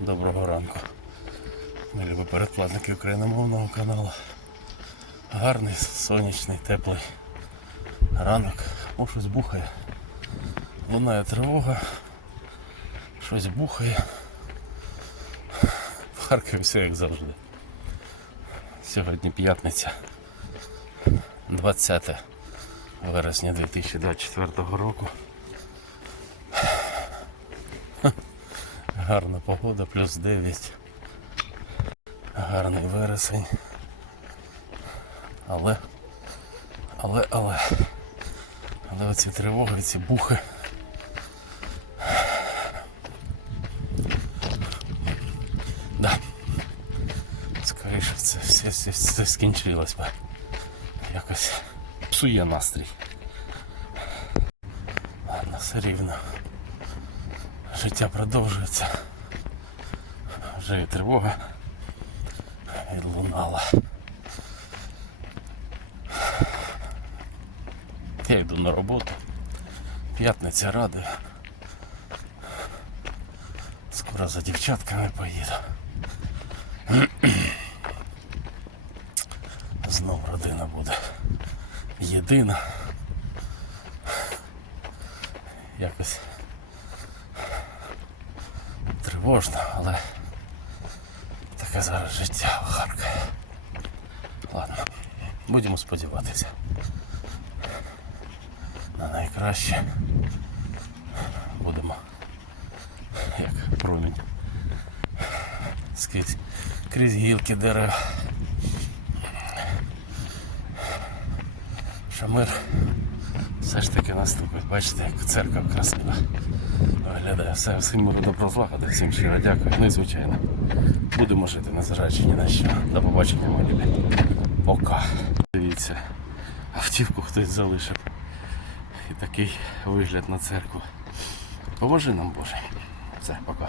Доброго ранку. Любі передплатники україномовного каналу. Гарний, сонячний, теплий ранок. О, щось бухає. Лунає тривога. Щось бухає. В Харкові все як завжди. Сьогодні п'ятниця. 20 вересня 2024 року. Гарна погода, плюс 9. Гарний вересень. Але, але, але, але оці тривоги, ці бухи. Да. Скоріше це все, все, все скінчилось би. Якось псує настрій. Ладно, все рівно. Життя продовжується. Вже і тривога відлунала. Я йду на роботу. П'ятниця радує. Скоро за дівчатками поїду. Знов родина буде. Єдина. Якось тривожно, але таке зараз життя в Харкові. Ладно, будемо сподіватися. На найкраще будемо як промінь. Скрізь крізь гілки дерев. Що мир все ж таки наступить. Бачите, як церква красива виглядає. Все, всім миру добро злагоди, всім щиро дякую. Ну і звичайно. Будемо жити, незважаючи ні на що. До побачення, мої любі. Пока. Дивіться, автівку хтось залишив. І такий вигляд на церкву. Поможи нам, Боже. Все, пока.